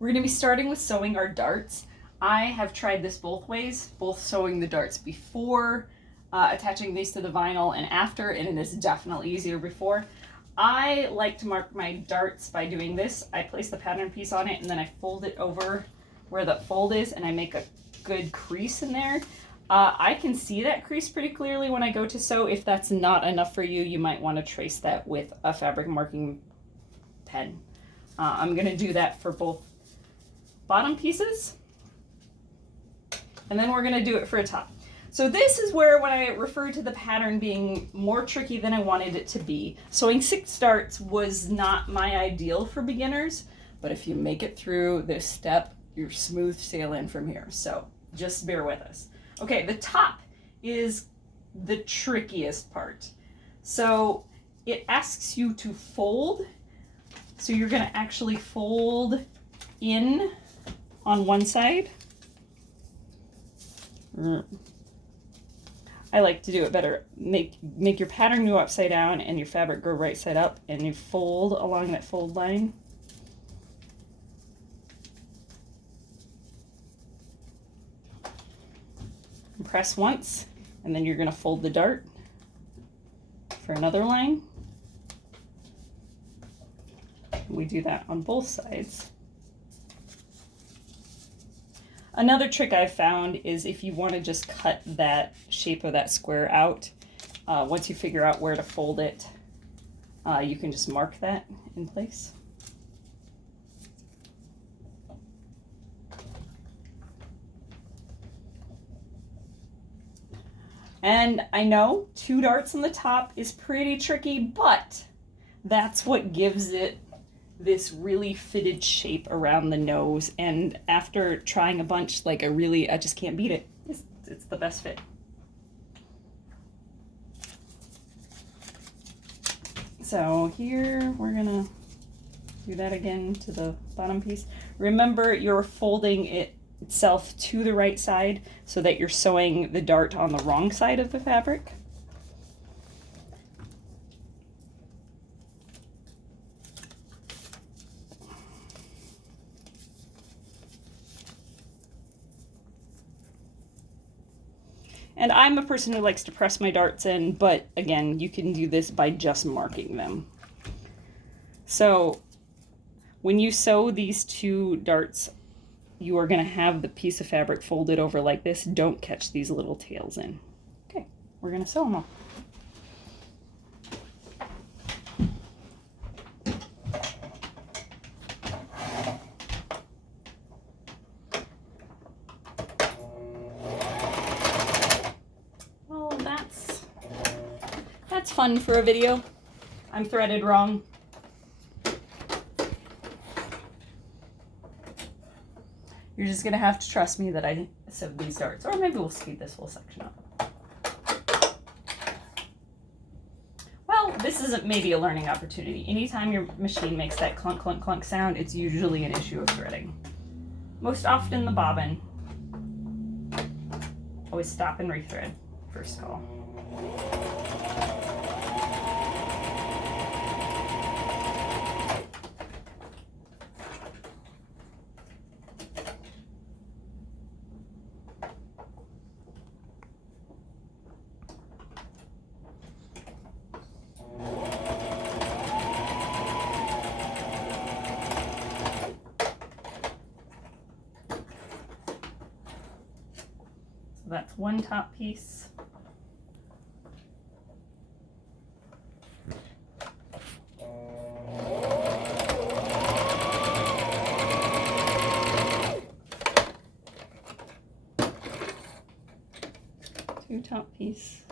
We're going to be starting with sewing our darts. I have tried this both ways, both sewing the darts before attaching these to the vinyl and after, and it is definitely easier before. I like to mark my darts by doing this. I place the pattern piece on it and then I fold it over where the fold is and I make a good crease in there. I can see that crease pretty clearly when I go to sew. If that's not enough for you, you might want to trace that with a fabric marking pen. I'm going to do that for both bottom pieces, and then we're going to do it for a top. So this is where, when I referred to the pattern being more tricky than I wanted it to be, sewing 6 darts was not my ideal for beginners, but if you make it through this step, you're smooth sailing from here. So just bear with us. Okay, the top is the trickiest part. So it asks you to fold. So you're going to actually fold in on one side. I like to do it better. Make your pattern go upside down and your fabric go right side up, and you fold along that fold line. And press once, and then you're going to fold the dart for another line. We do that on both sides. Another trick I've found is if you want to just cut that shape of that square out, once you figure out where to fold it, you can just mark that in place. And I know 2 darts on the top is pretty tricky, but that's what gives it this really fitted shape around the nose. And after trying a bunch, like I just can't beat it. It's the best fit. So here we're gonna do that again to the bottom piece. Remember, you're folding it itself to the right side so that you're sewing the dart on the wrong side of the fabric. And I'm a person who likes to press my darts in, but again, you can do this by just marking them. So when you sew these 2 darts, you are going to have the piece of fabric folded over like this. Don't catch these little tails in. Okay, we're going to sew them all. That's fun for a video. I'm threaded wrong. You're just gonna have to trust me that I sewed these darts, or maybe we'll speed this whole section up. Well, this isn't maybe a learning opportunity. Anytime your machine makes that clunk, clunk, clunk sound, it's usually an issue of threading. Most often the bobbin. Always stop and rethread, first call. That's one top piece. Two top piece.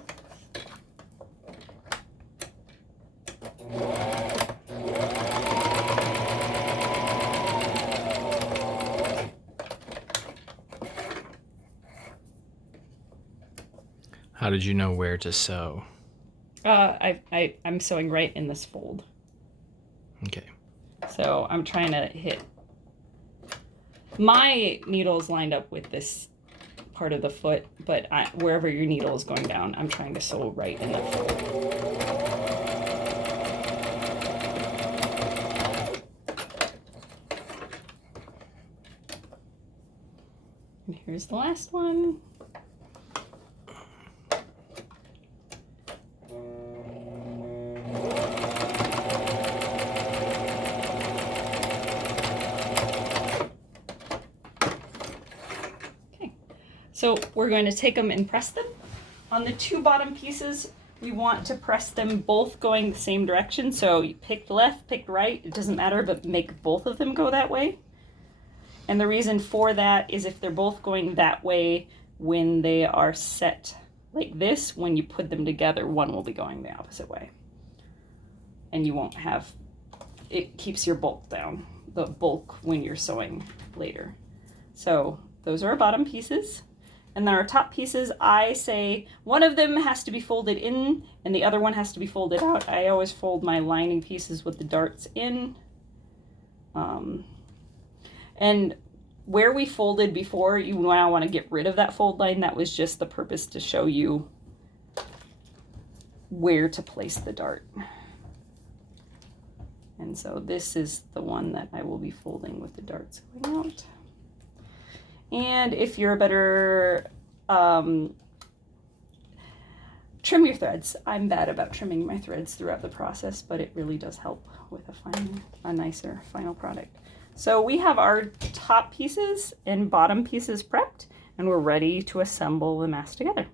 How did you know where to sew? I'm sewing right in this fold. Okay. So I'm trying to hit. My needle is lined up with this part of the foot, but wherever your needle is going down, I'm trying to sew right in that fold. And here's the last one. Okay, so we're going to take them and press them. On the two bottom pieces, we want to press them both going the same direction. So you pick left, pick right, it doesn't matter, but make both of them go that way. And the reason for that is if they're both going that way when they are set like this, when you put them together, one will be going the opposite way. And you won't have, it keeps your bulk down, the bulk when you're sewing later. So those are our bottom pieces. And then our top pieces, I say one of them has to be folded in and the other one has to be folded out. I always fold my lining pieces with the darts in. And where we folded before, you now want to get rid of that fold line. That was just the purpose to show you where to place the dart. And so this is the one that I will be folding with the darts going out. And if you're a better, trim your threads. I'm bad about trimming my threads throughout the process, but it really does help with a nicer final product. So we have our top pieces and bottom pieces prepped, and we're ready to assemble the mask together.